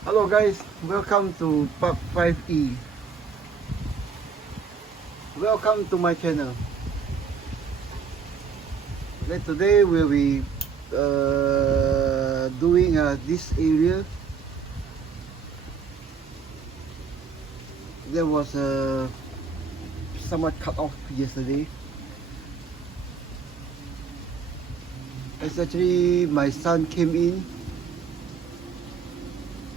Hello guys, welcome to Part 5E. Welcome to my channel. Today we'll be doing this area. There was somewhat cut off yesterday. It's actually my son came in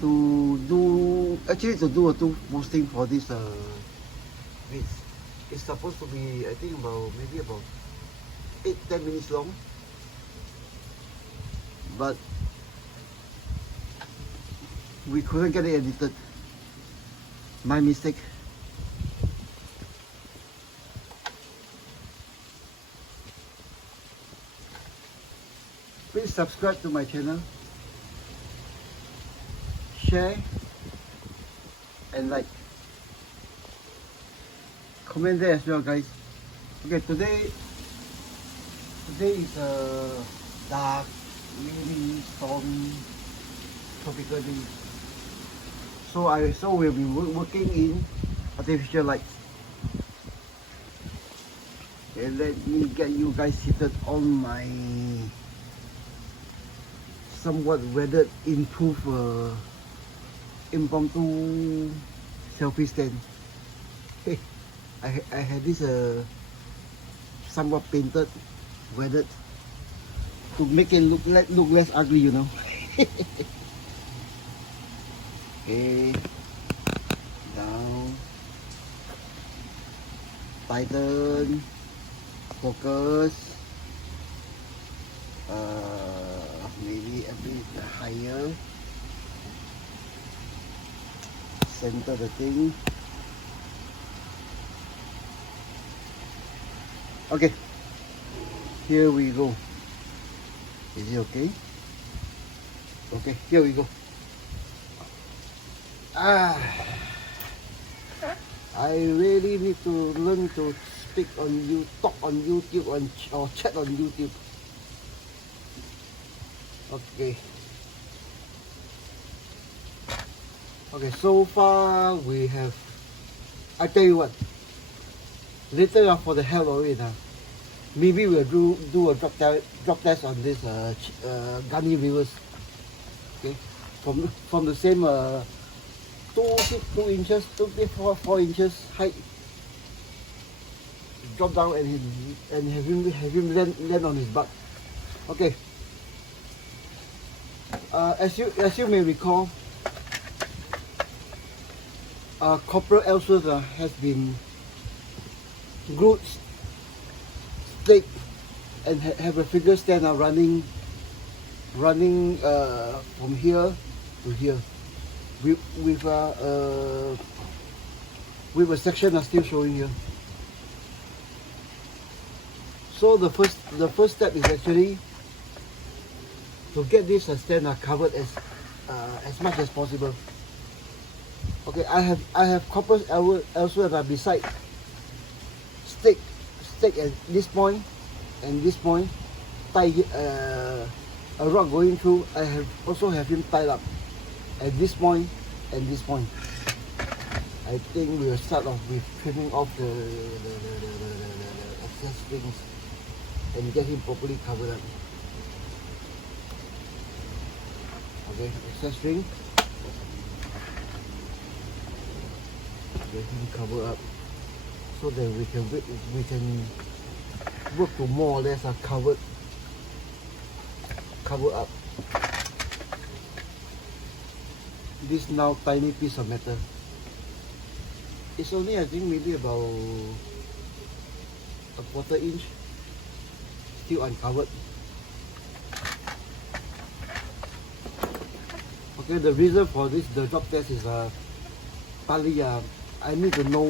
to do a two posting for this it's supposed to be, I think, maybe about 8-10 minutes long, but we couldn't get it edited. My mistake. Please subscribe to my channel, share and like, comment there as well guys. Okay, today is a dark, rainy, stormy, tropical day. So we'll be working in artificial light. And let me get you guys seated on my somewhat weathered, improved impromptu selfie stand. Hey, I had this somewhat painted, weathered, to make it look less ugly, you know. Okay, down, tighten, focus, maybe a bit higher, center the thing. Okay, here we go. Is it okay? Okay, here we go. I really need to learn to speak on talk on YouTube or chat on YouTube. Okay. Okay, so far we have, I tell you what, later for the hell of it, maybe we'll do a drop test on this Gunny viewers. Okay, from the same 2 inches, 4 inches height, drop down and have him land on his butt. Okay. As you may recall, copper ulcers has been glued, stake, and have a figure stand running from here to here with a section still showing here. So the first step is actually to get this stand covered as much as possible. Okay, I have copper ulcer beside stake at this point and this point, tie a rod going through. I also have him tied up at this point and this point. I think we will start off with trimming off the excess strings and get him properly covered up. Okay, excess string. Get him covered up so that we can work to more or less covered up this now tiny piece of metal. It's only, I think, maybe about a 1/4 inch still uncovered. Okay, the reason for the drop test is partly I need to know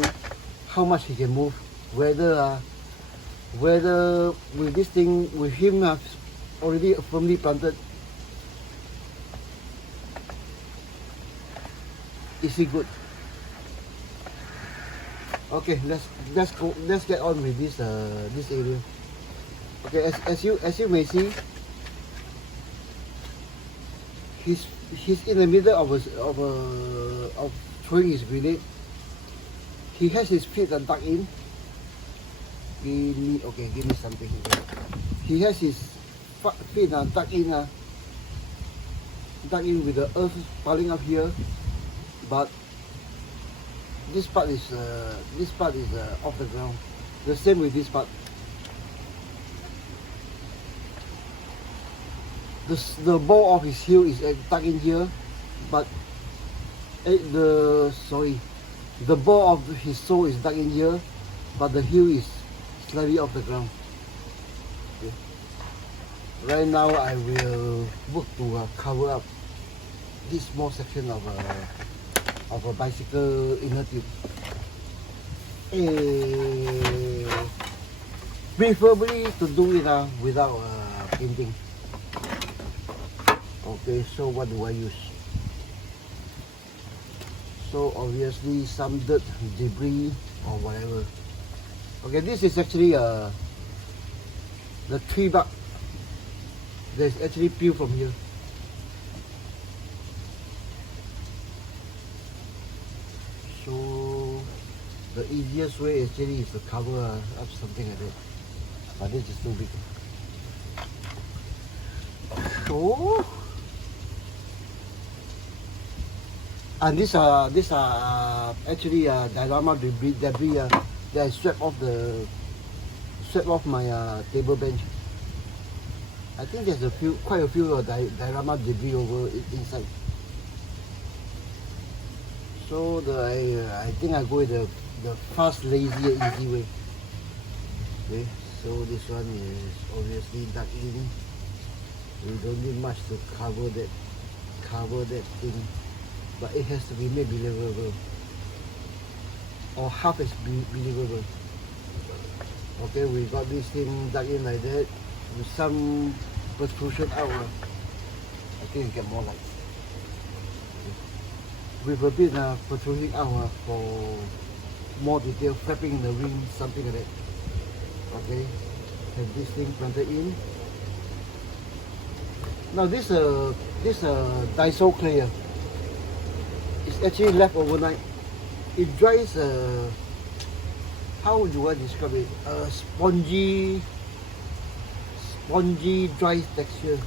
how much he can move, whether with this thing, with him already firmly planted, is he good? Okay, let's get on with this area. Okay, as you may see, his he's in the middle of throwing his grenade. He has his feet tucked in. Give me something. He has his feet tucked in with the earth piling up here, but this part is off the ground. The same with this part. The ball of his heel is tucked in here, but the ball of his sole is tucked in here, but the heel is slightly off the ground. Okay. Right now I will work to cover up this small section of a bicycle inner tube. Preferably to do it without painting. Okay, so what do I use? So obviously some dirt, debris or whatever. Okay, this is actually the tree bark. There's actually peel from here. So the easiest way actually is to cover up something like that. But this is too big. So and these are actually diorama debris that I swept off my table bench. I think there's quite a few diorama debris over inside. So I think I go with the fast, lazy, easy way. Okay, so this one is obviously dug in. We don't need much to cover that thing, but it has to be made believable, or half as believable. Okay, we got this thing dug in like that with some protrusion out. I think you get more light. With a bit protruding out for more detail, flapping in the rim, something like that. Okay, have this thing planted in. Now this Daiso clay is actually left overnight. It dries. How do I describe it? Spongy, dry texture.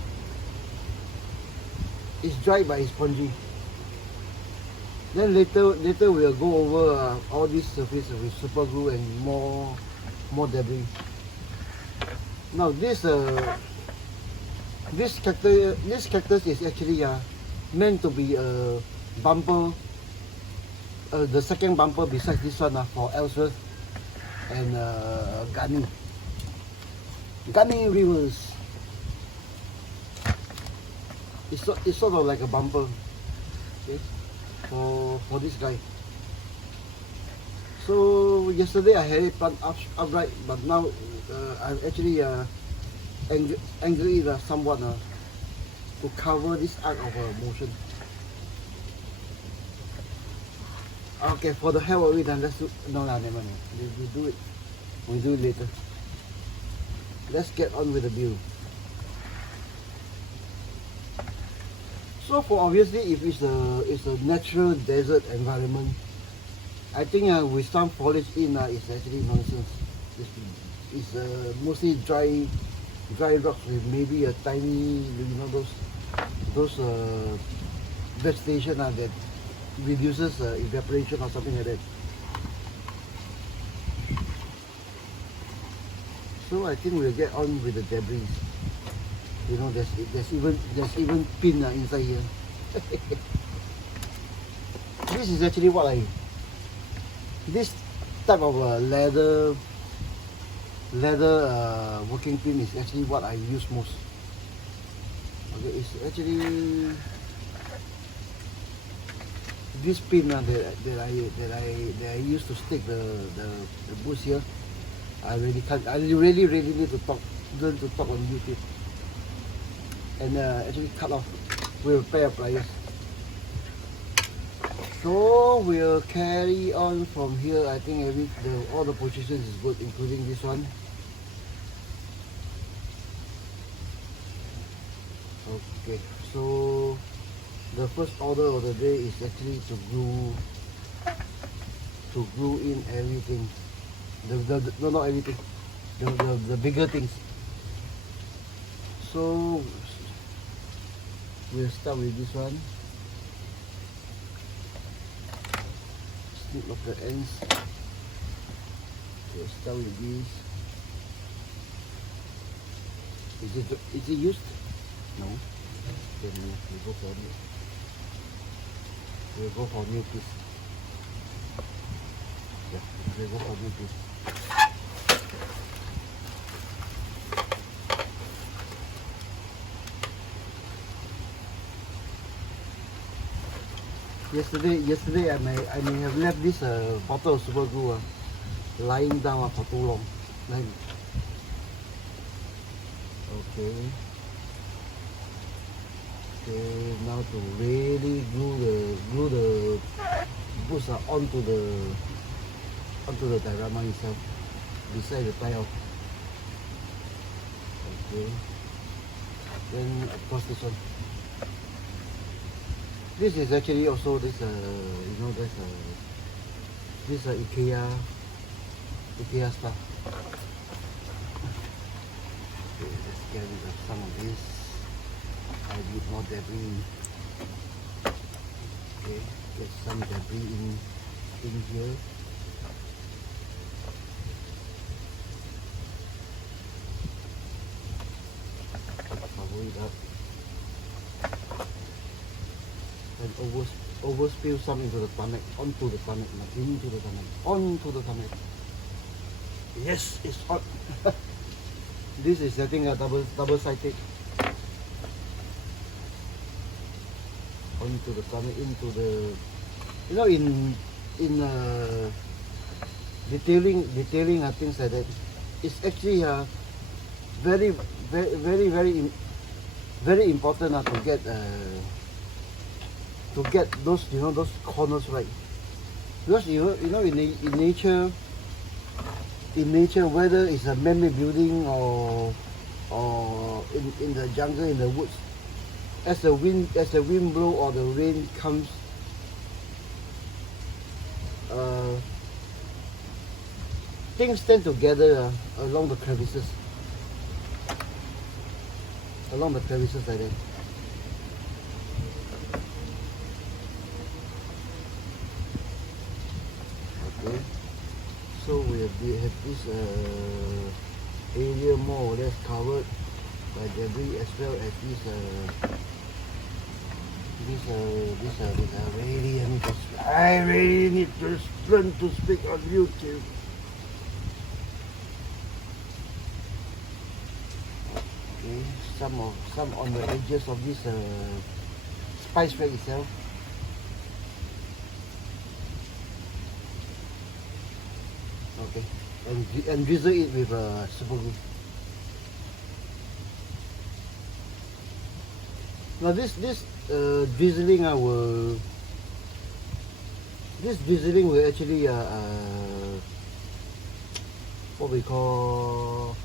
It's dry but it's spongy. Then later we'll go over all this surface with super glue and more debris. Now this cactus is actually meant to be a bumper, the second bumper besides this one for Ellsworth and Gunny rivers. It's sort of like a bumper, okay, for this guy. So yesterday I had it planted upright, but now I've actually angle it somewhat to cover this arc of motion. Okay, for the hell of it, then let's do. No, never mind. We do it later. Let's get on with the build. So for obviously, if it's a natural desert environment, I think with some foliage in, it's actually nonsense. It's mostly dry rocks with maybe a tiny, those vegetation that reduces evaporation or something like that. So I think we'll get on with the debris. You know, there's even pin inside here. This is actually this type of leather working pin is actually what I use most. Okay, it's actually this pin that I used to stick the boots here. I really need to learn to talk on YouTube and actually cut off with a pair of pliers. So we'll carry on from here. I think all the positions is good, including this one. Okay, so the first order of the day is actually to glue in everything. No, not everything. The bigger things. So we'll start with this one. Snip of the ends. We'll start with this. Is it used? No. Then we'll go for new. We'll go for new piece. Yeah, we'll go for new piece. Yesterday I may have left this bottle of super glue lying down for too long. Okay, now to really glue the boots onto the diorama itself, beside the tile. Okay, then of course this one. This is actually also this you know, this IKEA stuff. Okay, let's get rid of some of this. I need more debris. Okay, get some debris in here. Cover it up. And overspill some into the tarmac, onto the tarmac, not into the tarmac, onto the tarmac. Yes, it's hot. This is I think a double-sided. Onto the tarmac, into the, you know, in detailing things like that. It's actually very important to get those, you know, those corners right, because you know in nature, whether it's a man-made building or in the jungle, in the woods, as the wind blow or the rain comes, things tend to gather along the crevices like that. Okay, so we have this area more or less covered by debris, as well as this I really need to learn to speak on YouTube. Okay, some on the edges of this spice rack itself. Okay, and drizzle it with super glue. Now this drizzling will actually what we call,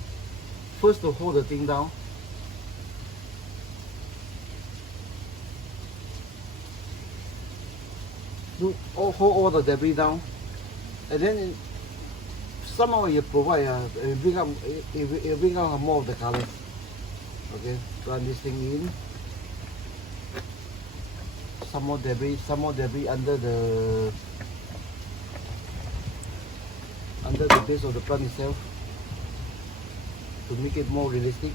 first to hold the thing down. Hold all the debris down, and then somehow you provide bring out more of the colors. Okay, run this thing in. Some more debris under the base of the plant itself, to make it more realistic.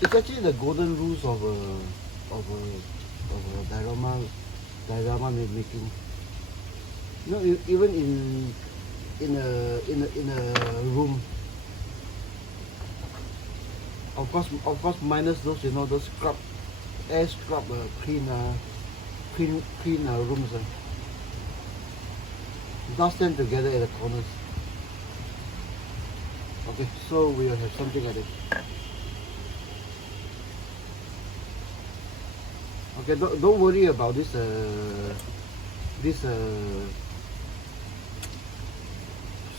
It's actually the golden rules of diorama making. You know, even in a room. Of course, minus those, you know, those air scrub clean rooms. Dust them together at the corners. Okay, so we'll have something like this. Okay, don't worry about this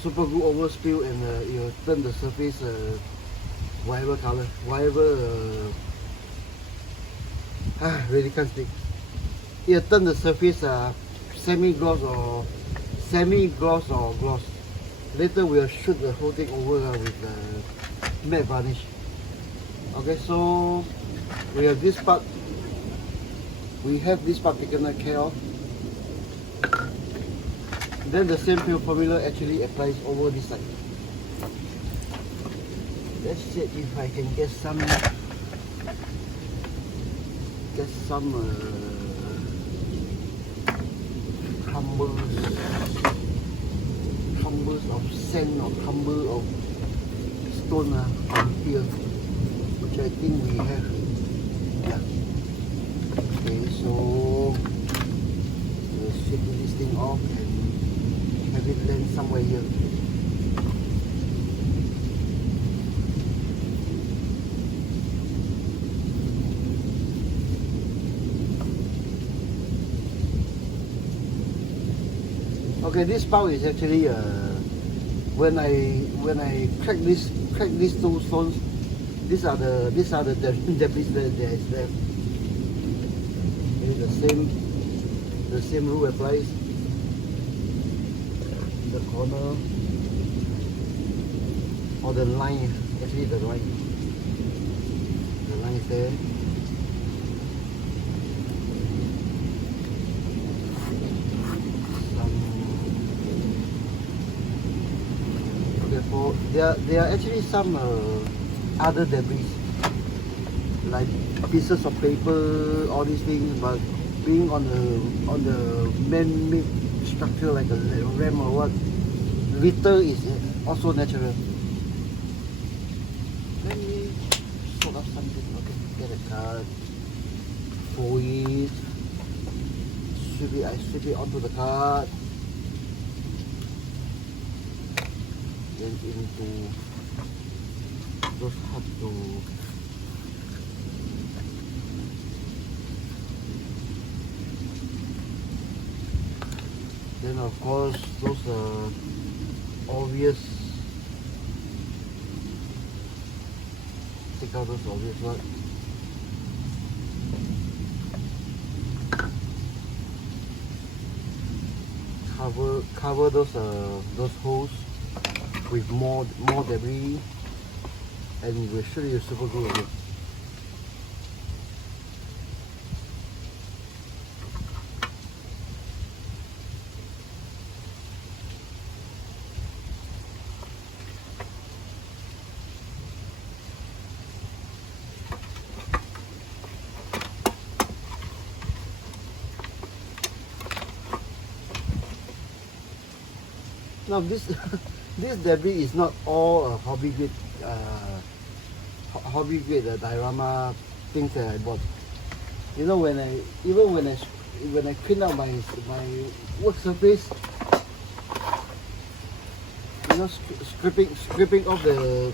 super glue overspill and you turn the surface whatever color, whatever. Really can't speak. Here, turn the surface semi-gloss or gloss. Later we'll shoot the whole thing over with matte varnish. Okay, so we have this part. We have this part taken care of. Then the same formula actually applies over this side. Let's see if I can get some crumbles of sand or crumble of stone on here, which I think we have. Yeah. Okay, so we'll shake this thing off and have it land somewhere here. Okay, this part is actually when I crack these two stones, these are the debris that there is left. Okay, the same rule applies. The corner or the line, actually the line is there. There are actually some other debris, like pieces of paper, all these things, but being on the man-made structure like a ramp or what, litter is also natural. Let me sort of something. Okay, get a card, fold it, I sweep it onto the card. Then into those hard to then of course those obvious, take out those obvious ones. Cover those holes with more debris, and we'll show you super glue again. Now this this debris is not all hobby grade diorama things that I bought. You know, when I clean out my work surface, you know, scraping off those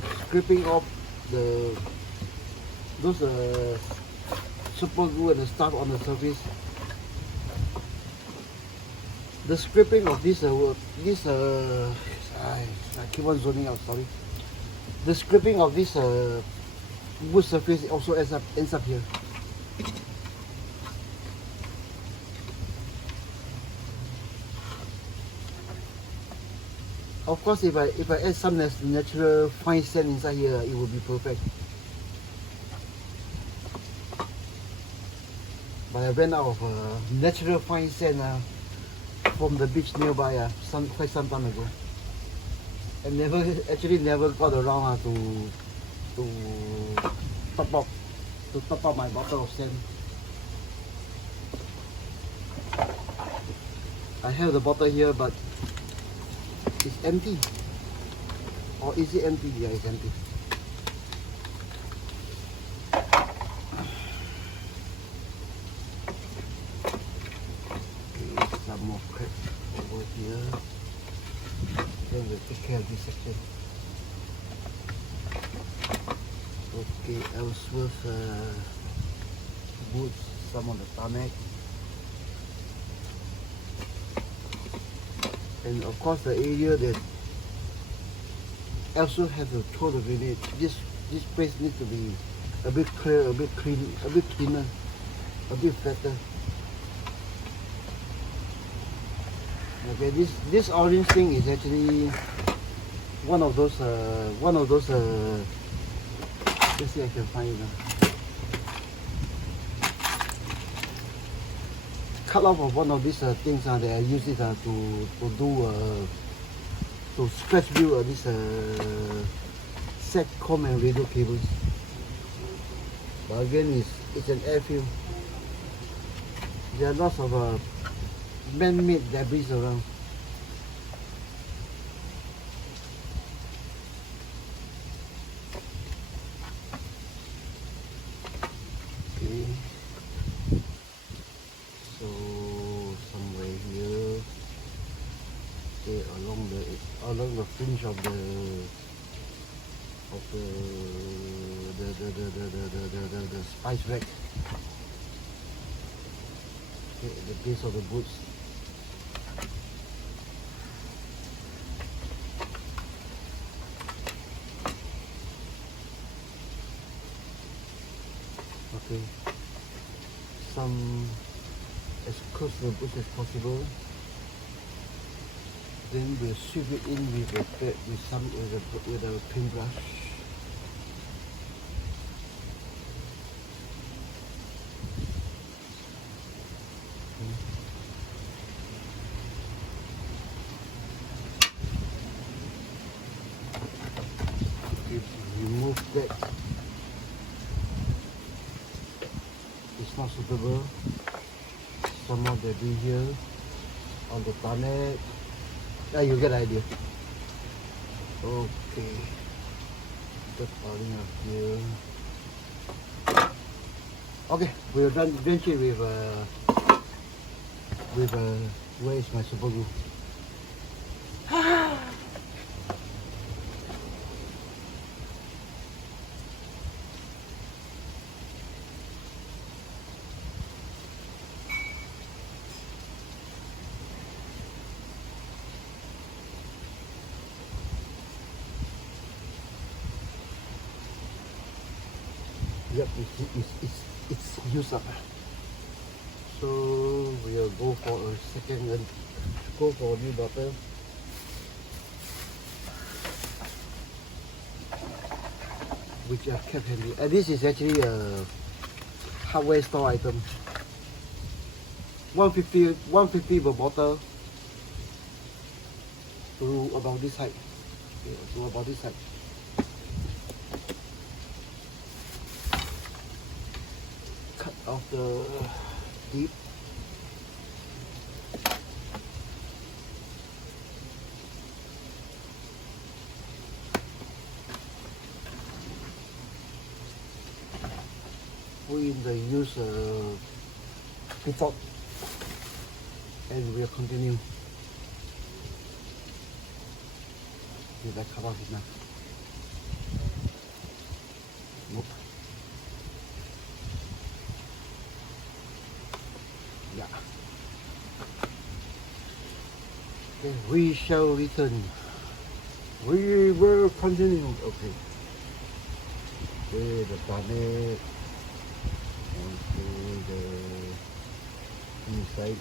super glue and the stuff on the surface. The scraping of this I keep on zoning out, sorry. The scraping of this wood surface also ends up here. Of course, if I add some natural fine sand inside here, it will be perfect. But I ran out of natural fine sand from the beach nearby quite some time ago, and never got around to top up my bottle of sand. I have the bottle here, but it's empty. Or is it empty? Yeah, it's empty. Some more crap over here. Then we'll take care of this section. Okay, Ellsworth boots, some on the Tarmac. And of course the area that Ellsworth have to throw the grenade, this place needs to be a bit clear, a bit clean, a bit cleaner, a bit flatter. Okay, this orange thing is actually one of those let's see if I can find it now. Cut off of one of these things that I use it to stretch build this SATCOM and radio cables. But again, it's an airfield. There are lots of man-made debris around. Okay. So somewhere here, okay, along the fringe of the spice rack. Okay, at the base of the boots. Okay, some as close to the boots as possible. Then we'll sweep it in with a paintbrush. Remove that. It's not suitable. Some more debris here on the tarmac. Yeah, you get the idea. Okay. The falling up here. Okay, we're done eventually with where is my super glue? Yep, it's used up. So we'll go for a second and go for a new bottle. Which I kept handy. And this is actually a hardware store item. 150 per bottle to about this height. Okay, to about this height. Cut off the deep. Put in the use pivot and we'll continue. Did I cut off enough? Nope. Yeah. Okay, we shall return. We will continue. Okay. Okay, the tarmac. Okay, the inside.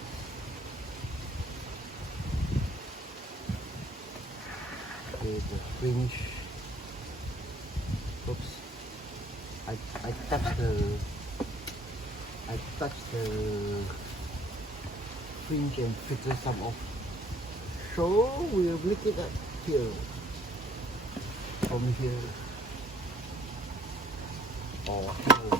Okay, the fringe. Oops. I touched the fringe and filter some off. So we'll make it up here. From here. Or here.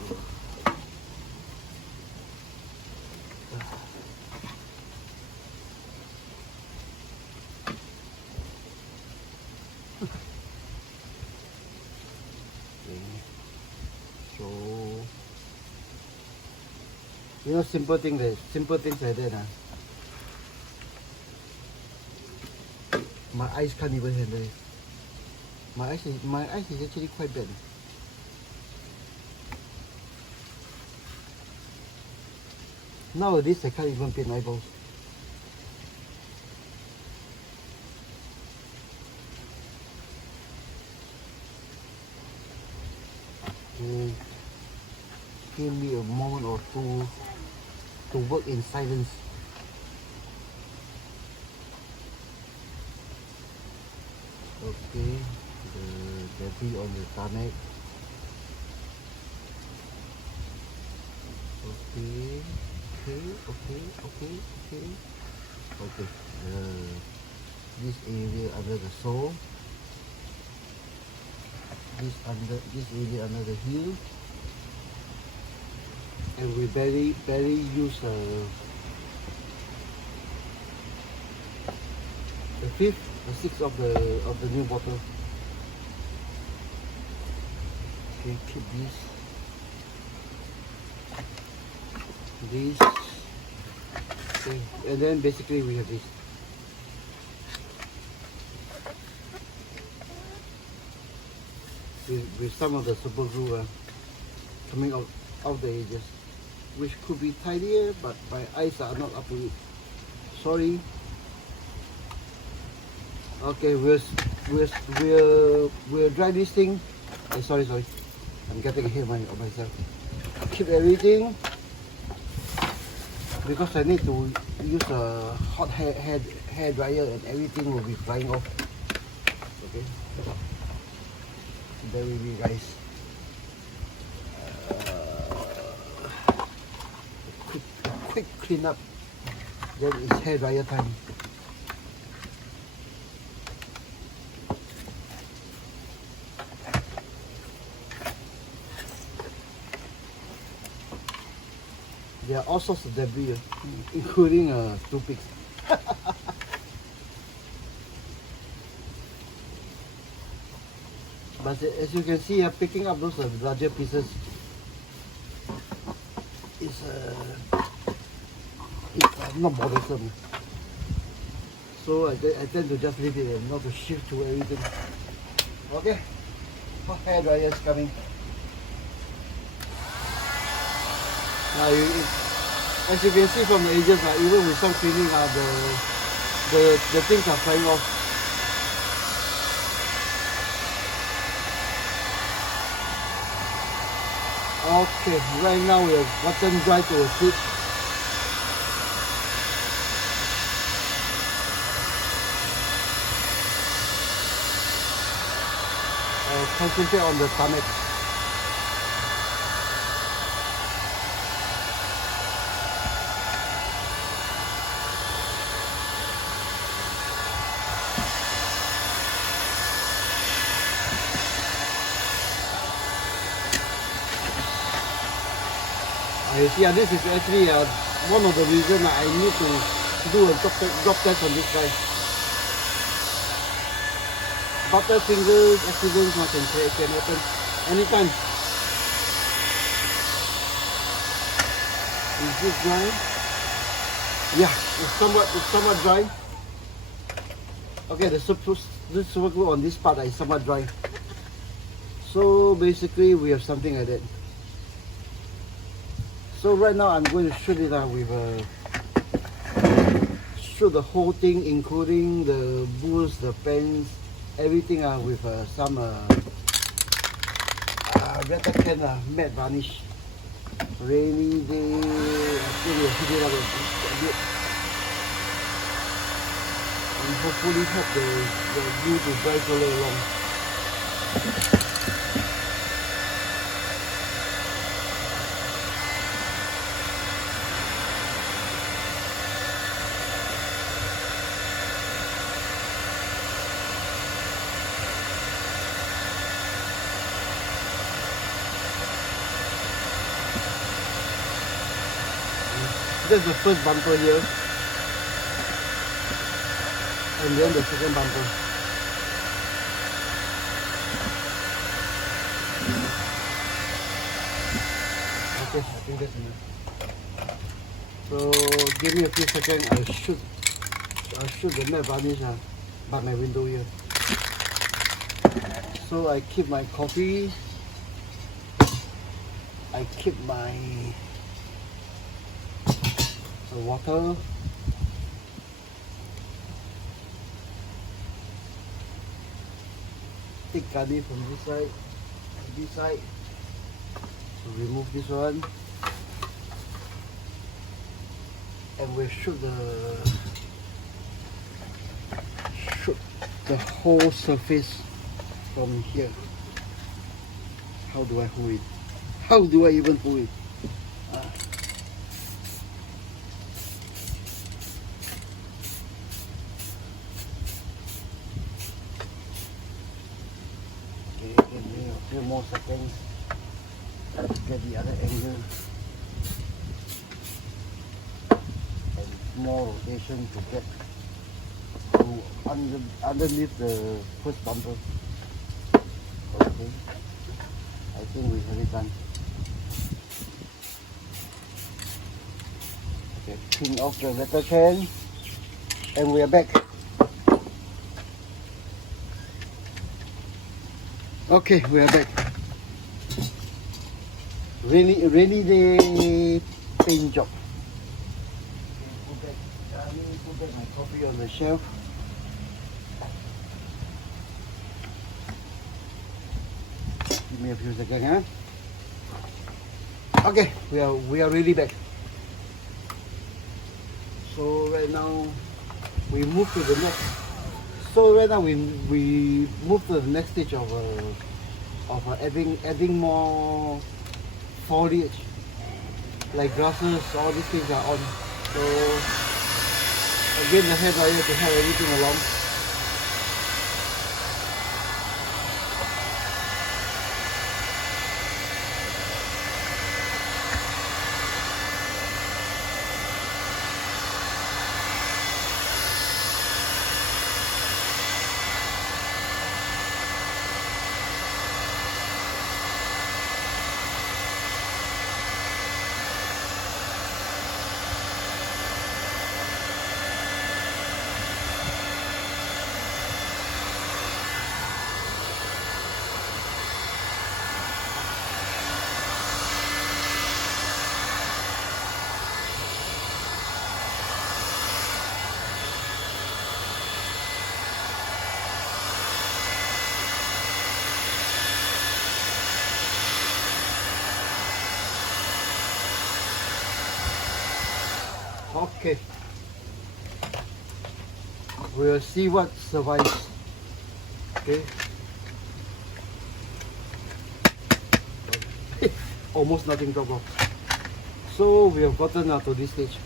So, you know, simple things like that. My eyes can't even handle it. My eyes is actually quite bad. Nowadays I can't even paint eyeballs. give me a moment or two to work in silence. Okay, the debris on the tarmac. Okay. This area under the sole. This area under the heel. And we barely use the fifth, the sixth of the new bottle. Okay, keep this. Okay, and then basically we have this. With some of the super glue coming out the edges, which could be tidier, but my eyes are not up to it. Sorry. Okay, we'll dry this thing. Sorry, I'm getting ahead of myself. Keep everything because I need to use a hot hair dryer and everything will be flying off. Okay, bear with me, guys. Quick clean up. Then it's hair dryer time. There are all sorts of debris, including toothpicks. But as you can see, picking up those larger pieces is not bothersome. So I tend to just leave it and not to shift to everything. Okay, hot hair dryer is coming. Now, as you can see from the edges, even with some cleaning, the things are flying off. Okay, right now we have gotten dry to a switch. Concentrate on the tarmac. Yeah, this is actually one of the reasons I need to do a drop test on this guy. Butter fingers, accidents can happen anytime. Is this dry? Yeah, it's somewhat dry. Okay, the super glue on this part is somewhat dry. So basically we have something like that. So right now I'm going to shoot it out with shoot the whole thing, including the boots, the pants, everything with some red can matte varnish. Rainy day, I think we'll heat it up a bit, and hopefully help the glue to dry further along. This is the first bumper here, and then the second bumper. Okay, I think that's enough. So give me a few seconds. I'll shoot the matte varnish by my window here. So I keep my coffee. I keep my water. Take Gunny from this side, remove this one, and we'll shoot the whole surface from here. How do I hold it? How do I even hold it? Okay, give me a few more seconds. Let's get the other angle. And more rotation to get to underneath the first bumper. Okay, I think we have it done. Okay, clean off the metal can, and we are back. Okay, we are back. Rainy day paint job. Put back my coffee on the shelf. Give me a few seconds, huh? Okay, we are really back. So right now we move to the next. So right now we move to the next stage of adding more foliage, like grasses. All these things are on. So again, the hair dryer to help everything along. Okay, we'll see what survives. Okay, almost nothing dropped off. So we have gotten to this stage.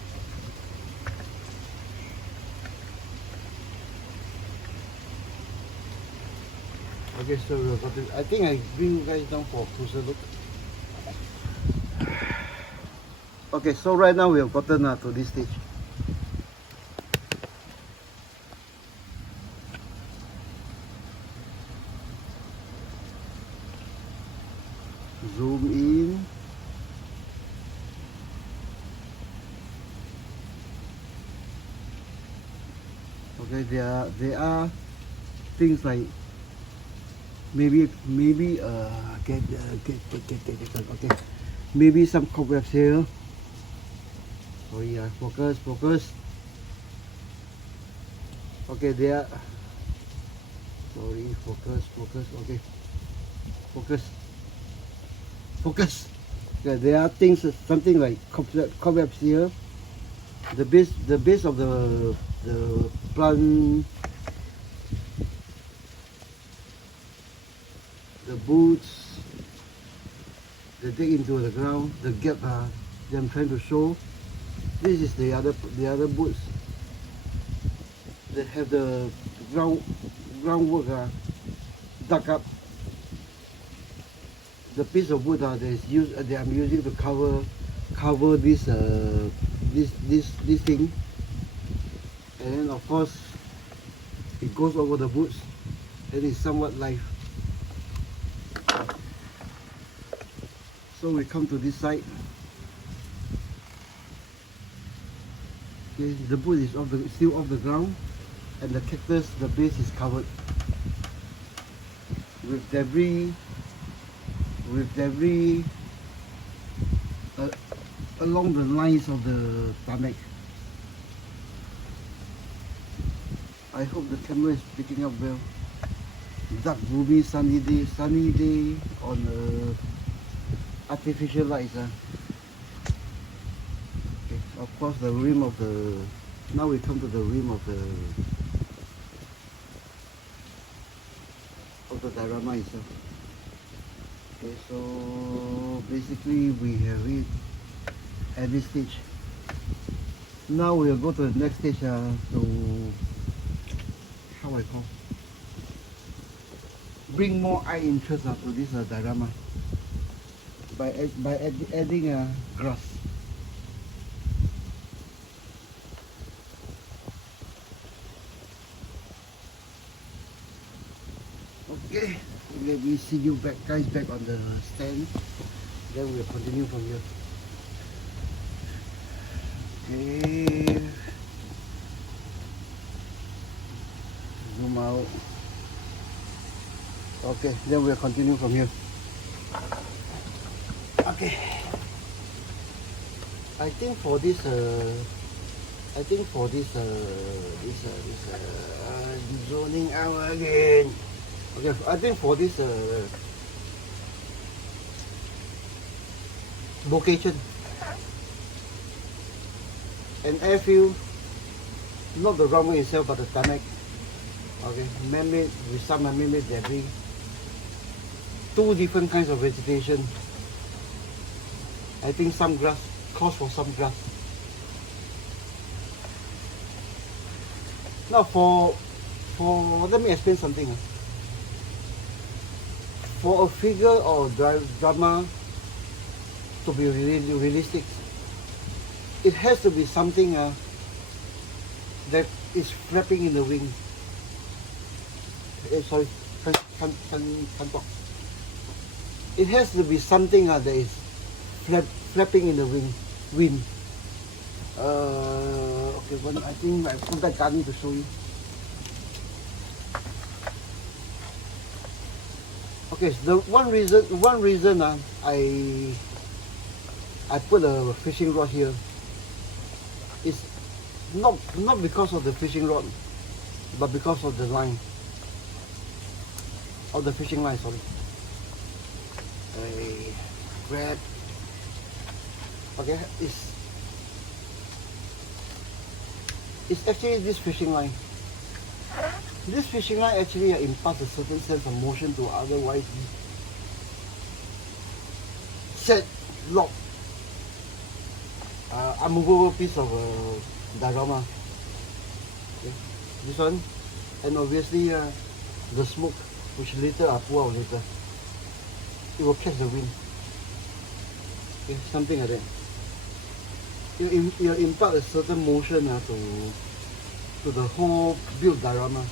Okay, so we have gotten. I think I bring you guys down for a closer look. Okay, so right now we have gotten to this stage. Zoom in. Okay, there are things like maybe okay, maybe some cobwebs here. Oh yeah, focus. Okay, there. Sorry, focus. Okay, focus. Yeah, there are things, something like cobwebs here. The base of the plant, the boots, they dig into the ground. The gap that I'm trying to show. This is the other boots that have the groundwork dug up. The piece of wood that I'm using to cover this thing, and then of course it goes over the boots, and it's somewhat live. So we come to this side. Okay, the boot is still off the ground, and the cactus, the base is covered with debris along the lines of the tarmac. I hope the camera is picking up well. Dark gloomy sunny day on artificial lights. Okay, of course the rim of the, now we come to the rim of the diorama itself. Okay, so basically we have it at this stage. Now we'll go to the next stage to, how I call, bring more eye interest to this diorama by adding grass. Okay, let me see you guys back on the stand. Then we'll continue from here. Okay. Zoom out. Okay, then we'll continue from here. Okay. I think for this zoning out again. Okay, I think for this location and airfield, not the runway itself but the tarmac. Okay, man-made with some man-made debris. Two different kinds of vegetation. I think some grass, calls for some grass. Now for let me explain something. For a figure or drama to be really realistic, it has to be something that is flapping in the wind. Sorry, can't talk. It has to be something that is flapping in the wind. Okay, I think I put that Gunny to show you. Okay, the one reason I put a fishing rod here is not because of the fishing rod, but because of the line, of the fishing line. Sorry. I grab. Okay, it's actually this fishing line. This fishing line actually imparts a certain sense of motion to otherwise set lock unmovable piece of diorama. Okay. This one, and obviously the smoke, which later I'll pull out later. It will catch the wind. Okay, something like that. It impart a certain motion to the whole build diorama.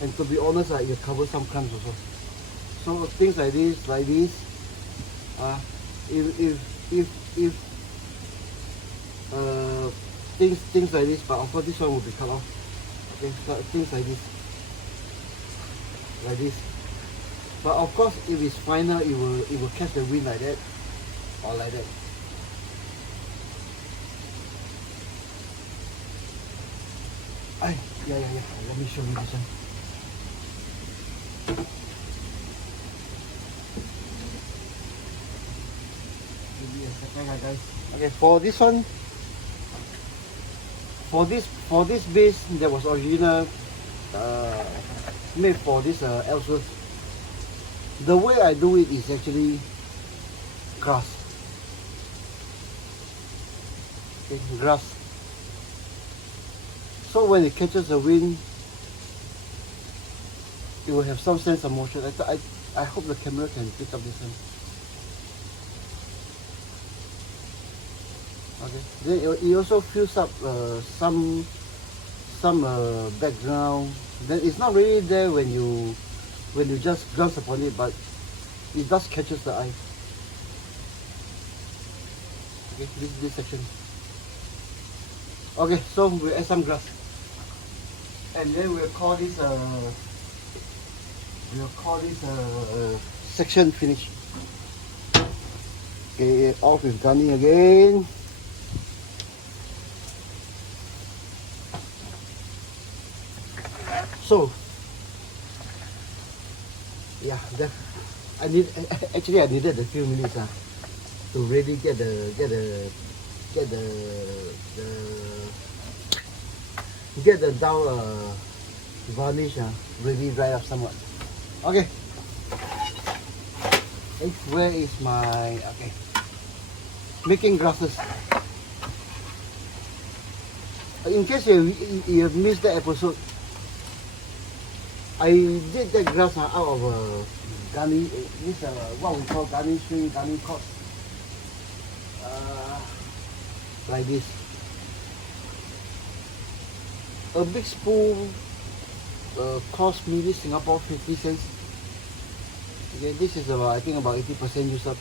And to be honest, it covers some crumbs also. So things like this, things like this, but of course this one will be cut off. Okay, so things like this, but of course if it's final, it will catch the wind like that or like that. Yeah. Let me show you this one. Give me a second, guys. Okay, for this one, for this base that was original made for this Ellsworth. The way I do it is actually grass. Okay, grass. So when it catches the wind, it will have some sense of motion. I hope the camera can pick up this one. Okay. Then it also fills up some background. Then it's not really there when you just glance upon it, but it just catches the eye. Okay, this section. Okay, so we'll add some grass, and then we'll call this section finished. Okay, off with Gunny again. So yeah, I need actually I needed a few minutes to really get the down varnish really dry up somewhat. Okay. Where is my okay? Making glasses. In case you have missed that episode, I did that glass out of Gunny. This what we call Gunny string, Gunny cord. Like this. A big spool cost me this Singapore 50 cents. Okay, this is about I think about 80% used up.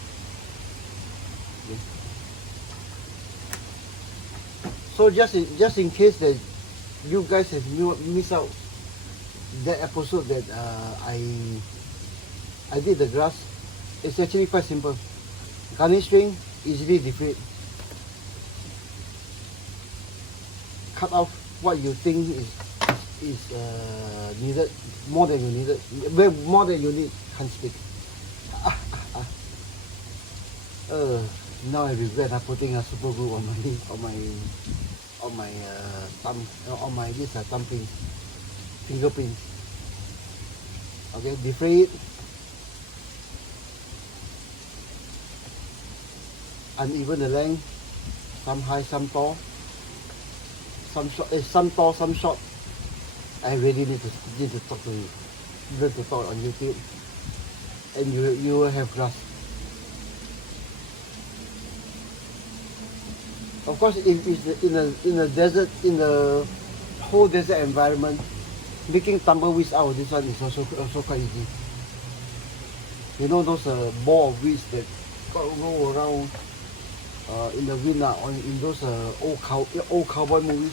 Okay. So just in case that you guys have missed out that episode that I did the grass, it's actually quite simple. Gunny string, easily deflate. Cut off what you think is needed, more than you needed, more than you need. Can't speak. Now I regret putting a super glue on my thumb, on my this thumb pin, fingerprint. Okay, deflate it. Uneven the length, some high, some tall, some short, some tall, some short. I really need to talk to you. You need to talk on YouTube, and you will have grass. Of course, in a desert, in the whole desert environment, making tumbleweeds out of this one is also quite easy. You know those ball of weeds that roll around in the wind in those old cowboy movies.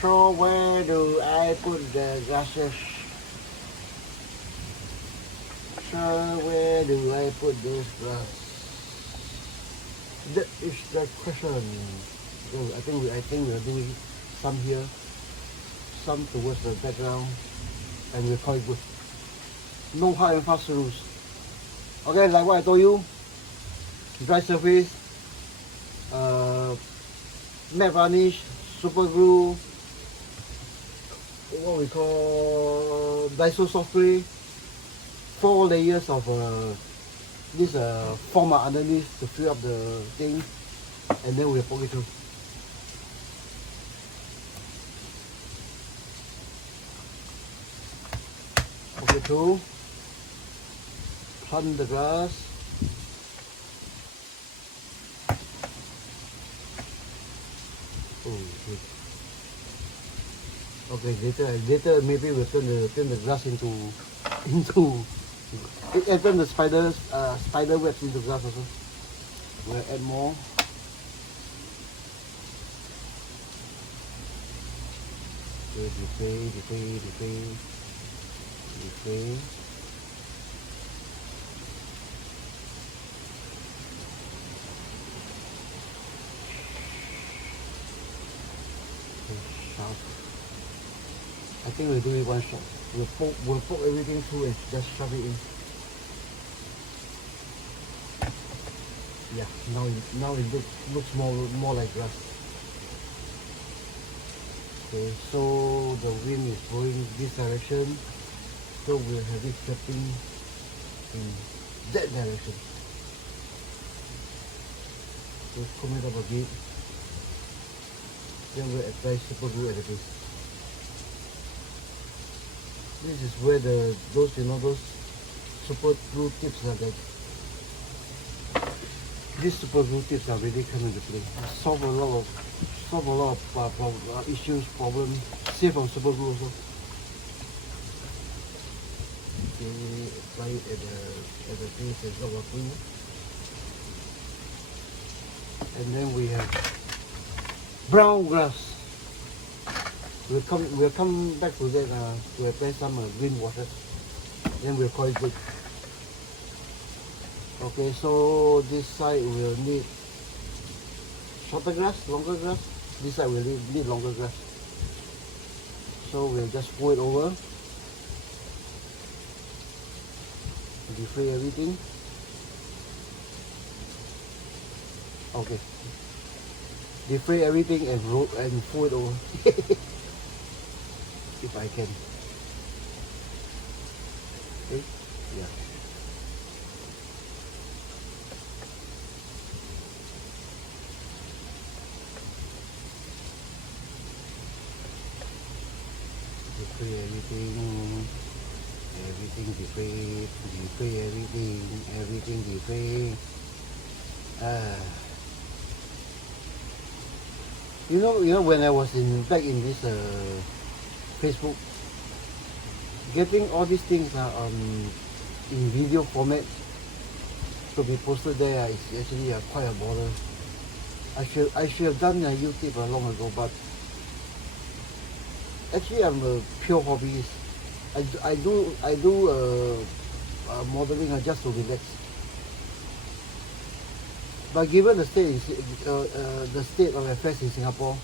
So where do I put the grasses? So where do I put those grass? That is the question. I think we are doing some here, some towards the background, and we'll call it good. No hard and fast rules. Okay, like what I told you, dry surface, matte varnish, super glue, what we call Daiso soft clay, 4 layers of this form underneath to fill up the thing, and then we'll poke it through. Poke it through, plant the grass. Okay, later maybe we'll turn the grass into turn the spider webs into grass also. We'll add more. Okay, deflate. I think we'll do it one shot. We'll poke everything through and just shove it in. Yeah, now it looks more like grass. Okay, so the wind is blowing this direction, so we'll have it flapping in that direction. So comb it up a bit. Then we'll apply super glue at the base. This is where those super glue tips are that these super glue tips are really come into play. Solve a lot of issues, problems, save on super glue also. Okay, apply it at the base as well, glue. And then we have brown grass. We'll come back to that to apply some green water. Then we'll call it good. Okay, so this side will need shorter grass, longer grass. This side will need longer grass. So we'll just pour it over. Defray everything. Okay. Defray everything and roll and fold it over. If I can. Okay. Yeah. Defray everything. Everything defray. Defray everything. Everything defray. You know, when I was back in this Facebook, getting all these things in video format to be posted there is actually quite a bother. I should have done YouTube long ago, but actually I'm a pure hobbyist. I do modeling just to relax. But given the state of affairs in Singapore,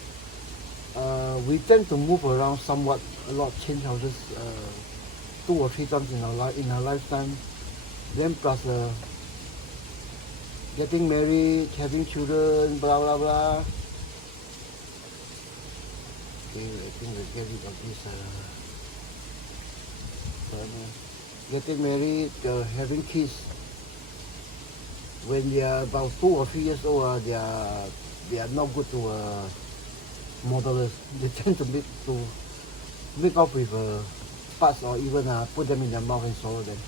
we tend to move around somewhat a lot, change houses 2 or 3 times in our lifetime. Then plus getting married, having children, blah blah blah. Okay, I think we'll get rid of this. Getting married, having kids. When they are about 2 or 3 years old, they are not good to modelers. They tend to make off with parts or even put them in their mouth and swallow them.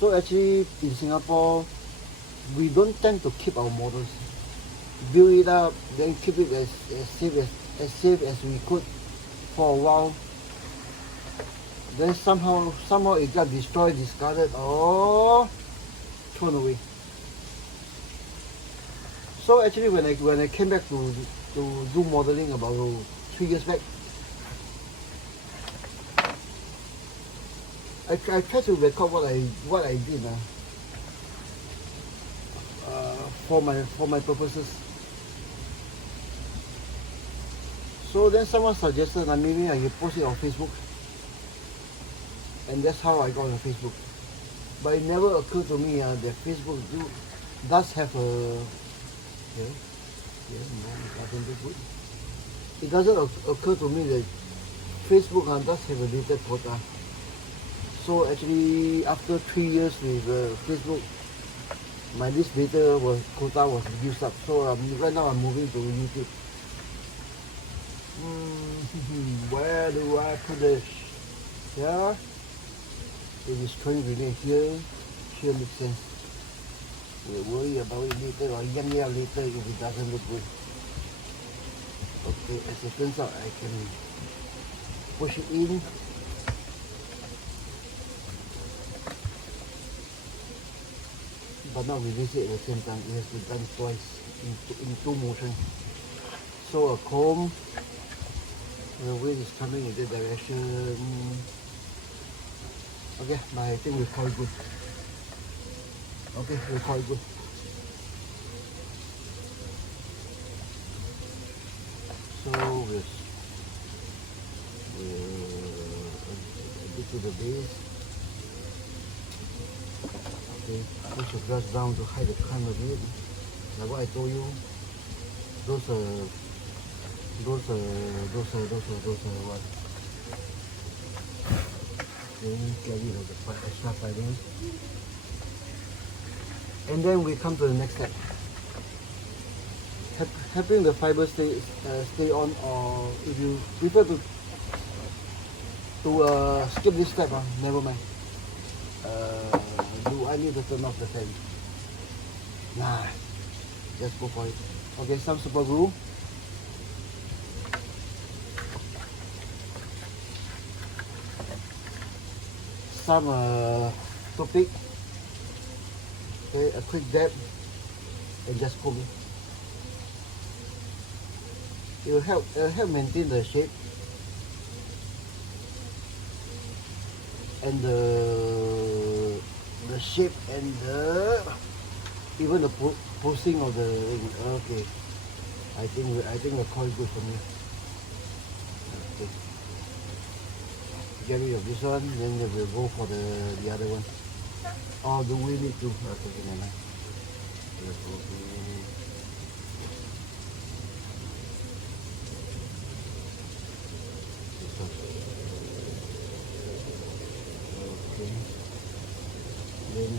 So actually in Singapore, we don't tend to keep our models. Build it up, then keep it as safe as we could for a while. Then somehow it got destroyed, discarded, or thrown away. So actually when I came back to do modeling about 3 years back, I tried to record what I did for my purposes. So then someone suggested that maybe I could post it on Facebook. And that's how I got on Facebook. But it never occurred to me that Facebook does have a no, it doesn't look good. It doesn't occur to me that Facebook does have a data quota. So actually after 3 years with Facebook, my list data quota was used up. So right now I'm moving to YouTube. Where do I put this? Yeah. If it's throwing grenade here makes sense. We'll worry about it later or yum later if it doesn't look good. Okay, as it turns out, I can push it in. But not release it at the same time. It has to be done twice in 2 motions. So a comb, the wind is coming in that direction. Okay, but I think we'll call it good. Okay, we'll call it good. So we'll a bit to the base. Okay, push the brush down to hide the crime a bit. Like what I told you, those what? Then get rid of the extra filing. And then we come to the next step. Having the fiber stay on, or if you prefer to skip this step, never mind. Do I need to turn off the fan? Nah, just go for it. Okay, some super glue. Some toothpick. Okay, a quick dab and just comb it. It will help maintain the shape and the shape and even the posing of the ring. Okay, I think the coil good for me. Okay. get rid of this one, then we'll go for the other one. Or do we need to? Okay, never mind. Let's go to this one. Okay. Then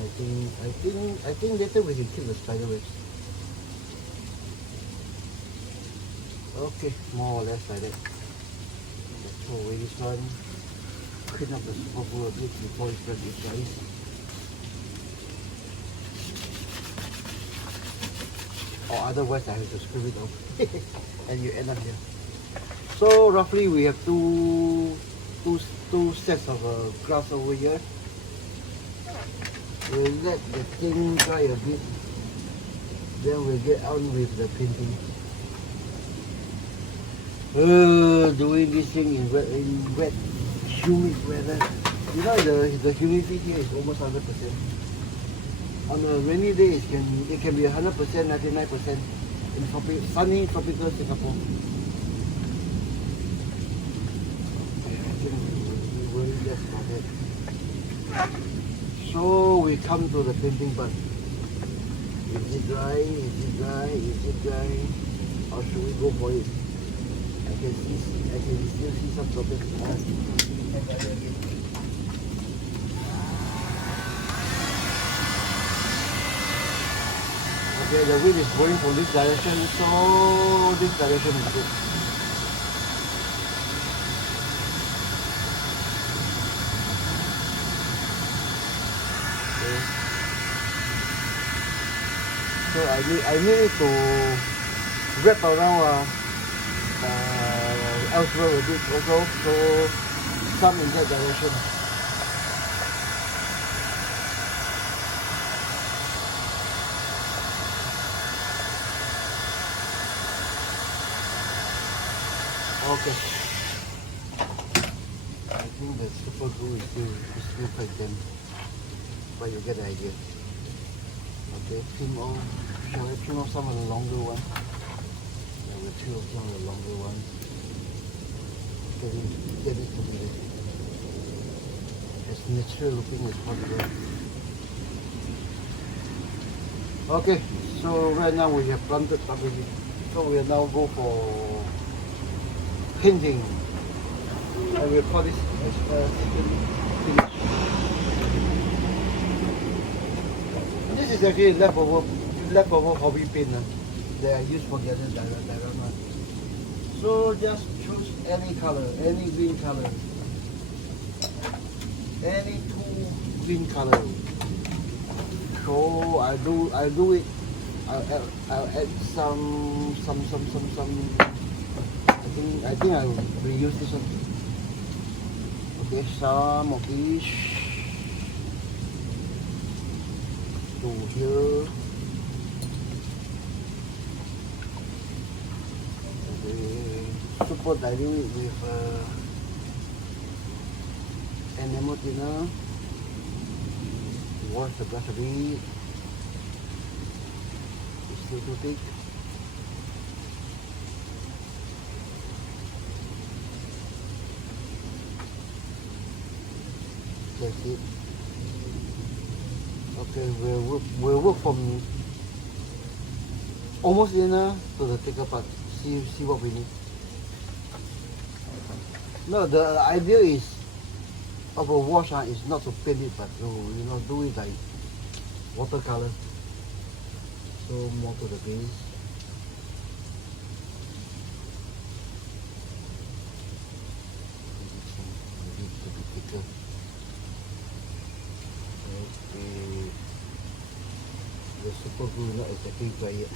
I think later we can keep the spider webs. Okay, more or less like that. Let's throw away this one. Clean up the super glue a bit before it dries. Or otherwise I have to screw it off. And you end up here. So roughly we have two sets of glass over here. We'll let the thing dry a bit. Then we'll get on with the painting. Doing this thing in wet, humid weather. You know the humidity here is almost 100%. On a rainy day, it can be 100%, 99% in sunny tropical Singapore. I think we will just forget. So we come to the painting part. Is it dry? Is it dry? Is it dry? Or should we go for it? I can still see some droplets. Okay, the wind is blowing from this direction, so this direction is good. Okay. So I need it to wrap around elsewhere with it also, so some in that direction. Okay. I think the super glue is still quite damp, but you get the idea. Okay, trim off. Shall I trim off some of the longer ones? Yeah, we'll trim off some of the longer ones. Get it to be as natural looking as possible. Okay, so right now we have planted properly. So we'll now go for painting. I will call this second finish. This is actually leftover hobby paint that I use for the other diorama. So just choose any color, any green color, any two green color. So I do it. I'll add some. I think I will reuse this one. Okay, some of these to here. Super dilute with enamel thinner. Wash the brush a bit. It's still too thick. That's it. Okay, we'll work from almost inner to the thicker part. See what we need. No, the idea is of a wash is not to paint it, but to do it like watercolor. So more to the base. Maybe to be thicker. Okay. The super glue not exactly dry yet.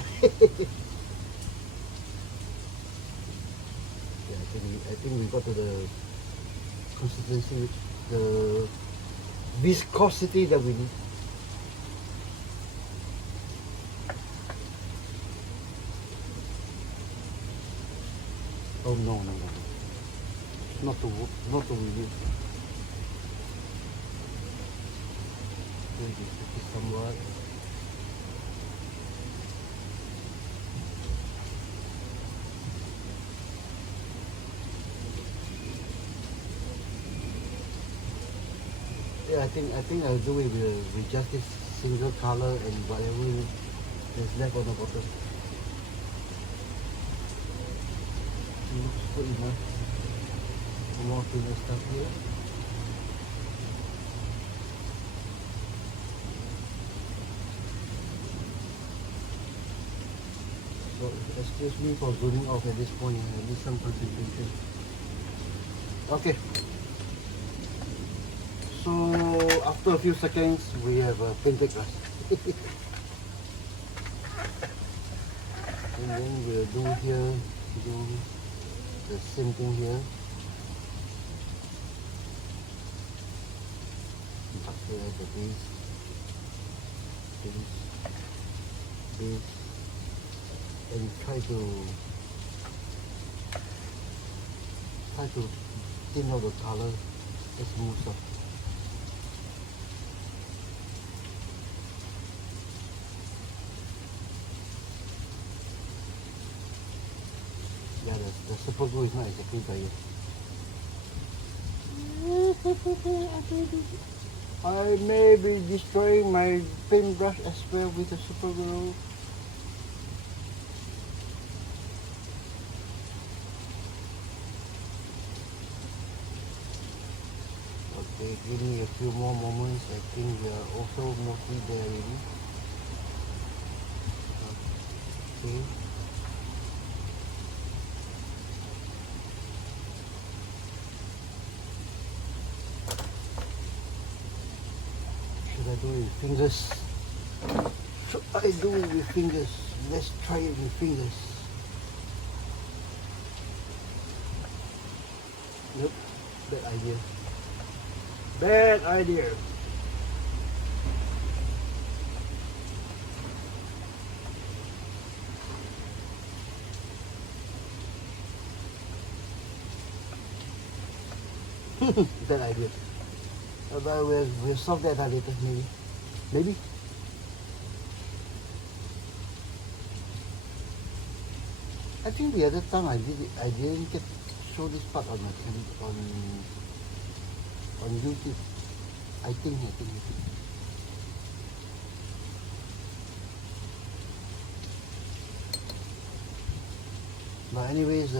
I think we got to the consistency, the viscosity that we need. Oh no, not to review. Maybe somewhat. I think I'll do it with just this single color and whatever is left on the bottom. Looks good enough. More filler stuff here. So excuse me for zooming off at this point. I need some concentration. Okay. So after a few seconds, we have a painted glass. And then we'll do the same thing here. Up here the base, and try to thin out the color as moves up. Yeah, the super glue is not exactly dry yet. I may be destroying my paintbrush as well with the super glue. Okay, give me a few more moments. I think we are also mostly there already. Okay. Should I do it with fingers? Should I do it with fingers? Let's try it with fingers. Nope, bad idea. Bad idea. Bad idea. But we'll solve that later, maybe. Maybe. I think the other time I didn't get show this part on YouTube. I think. But anyways,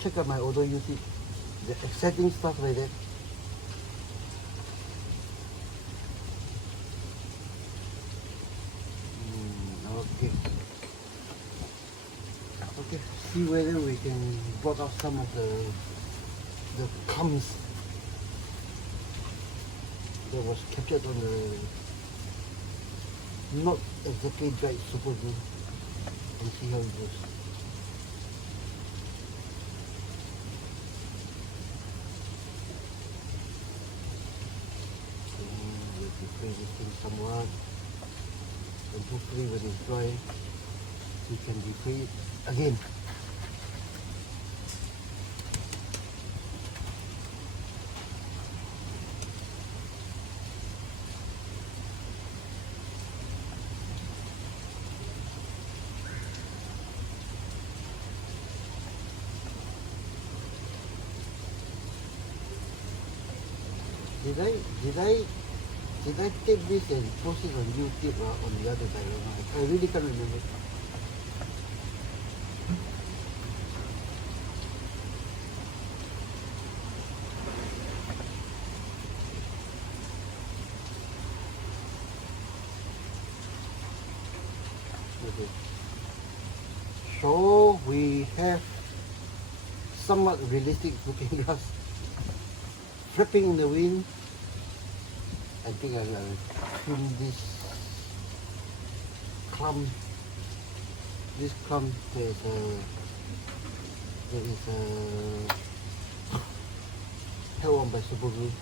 check out my older YouTube. The exciting stuff like that. Okay. Okay. See whether we can brought out some of the clumps that was captured on the not exactly dried super glue, and see how it goes. We'll spray this thing somewhat, and hopefully when it's dry, we can replay it again. Did I tape this and post it on YouTube or on the other diorama? I really can't remember. Okay. So we have somewhat realistic looking glass flapping in the wind. I think I'll trim this clump. This clump there is a held on by super glue.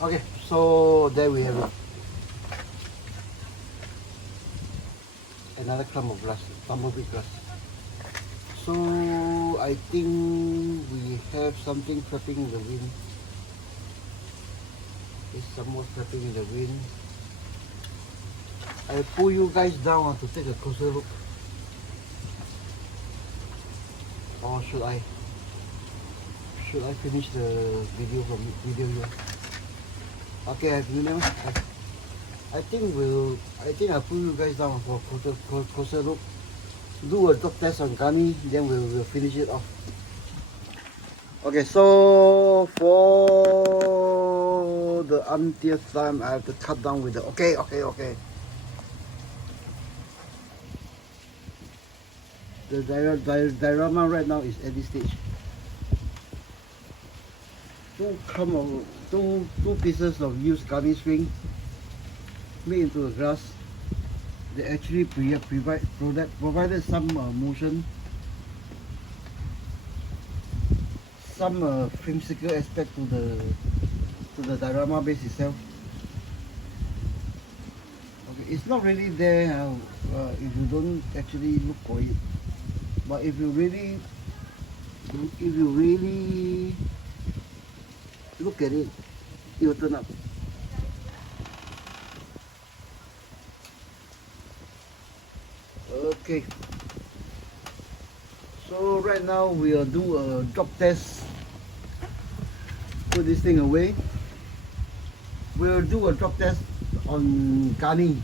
Okay, so there we have it. Another clump of glass, bumblebee glass. So I think we have something flapping in the wind. It's somewhat flapping in the wind. I'll pull you guys down to take a closer look. Or should I should I finish the video here? Okay, you know, I think I'll put you guys down for closer look. Do a drop test on Gunny, then we'll finish it off. Okay, so for the umpteenth time, I have to cut down with the okay. The diorama right now is at this stage. Two pieces of used Gunny string made into the grass. They actually provided some motion, some whimsical aspect to the diorama base itself. Okay, it's not really there if you don't actually look for it. But if you really look at it, it will turn up. Okay, so right now we'll do a drop test. Put this thing away. We'll do a drop test on Gunny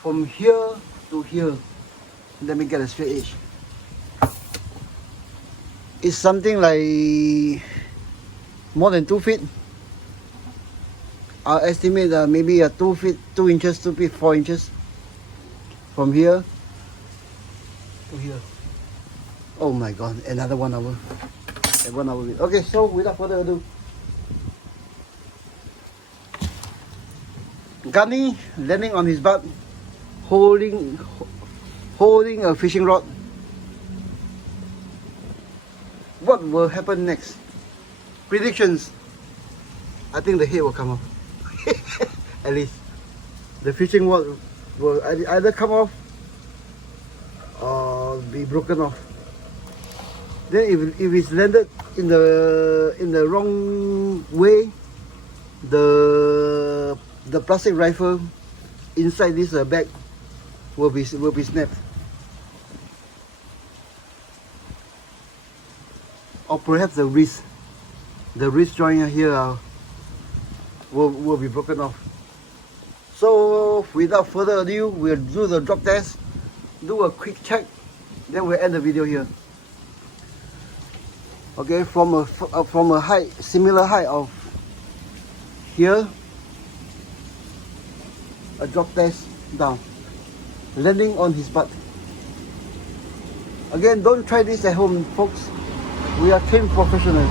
from here to here. Let me get a straight edge. It's something like more than 2 feet. I'll estimate maybe 2 feet, 2 inches, 2 feet, 4 inches. From here to here. Oh my god, another 1 hour. 1 hour. Okay, so without further ado, Gunny landing on his butt, holding a fishing rod. What will happen next? Predictions. I think the head will come off. At least the fishing rod will either come off or be broken off. Then if it's landed in the wrong way, the plastic rifle inside this bag will be snapped. Or perhaps the wrist joint here will be broken off. So without further ado, we'll do the drop test, do a quick check, then we'll end the video here. Okay, from a height, similar height of here, a drop test down, landing on his butt. Again, don't try this at home, folks. We are trained professionals.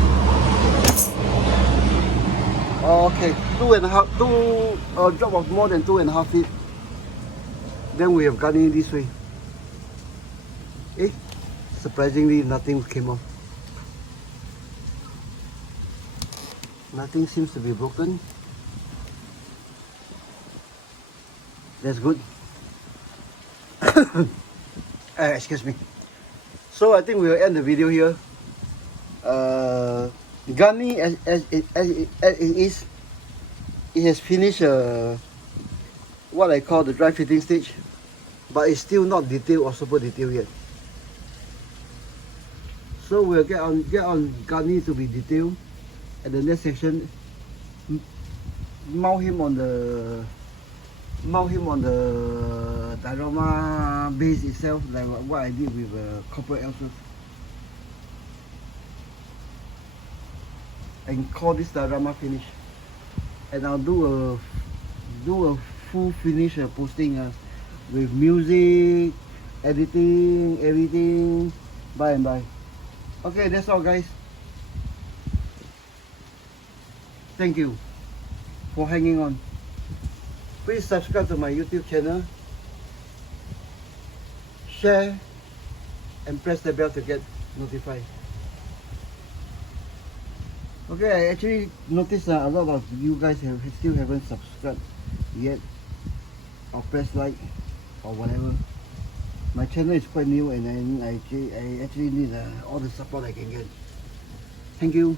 Okay, a drop of more than 2.5 feet. Then we have Gunny this way. Surprisingly, nothing came off. Nothing seems to be broken. That's good. Excuse me. So I think we'll end the video here. Gunny as it is, it has finished what I call the dry fitting stage, but it's still not detailed or super detailed yet. So we'll get on Gunny to be detailed at the next section. Mount him on the diorama base itself, like what I did with copper elsewhere, and call this diorama finish. And I'll do a full finish posting with music, editing, everything by and by. Okay, that's all, guys. Thank you for hanging on. Please subscribe to my YouTube channel, share, and press the bell to get notified. Okay, I actually noticed a lot of you guys still haven't subscribed yet, or press like, or whatever. My channel is quite new, and I actually need all the support I can get. Thank you.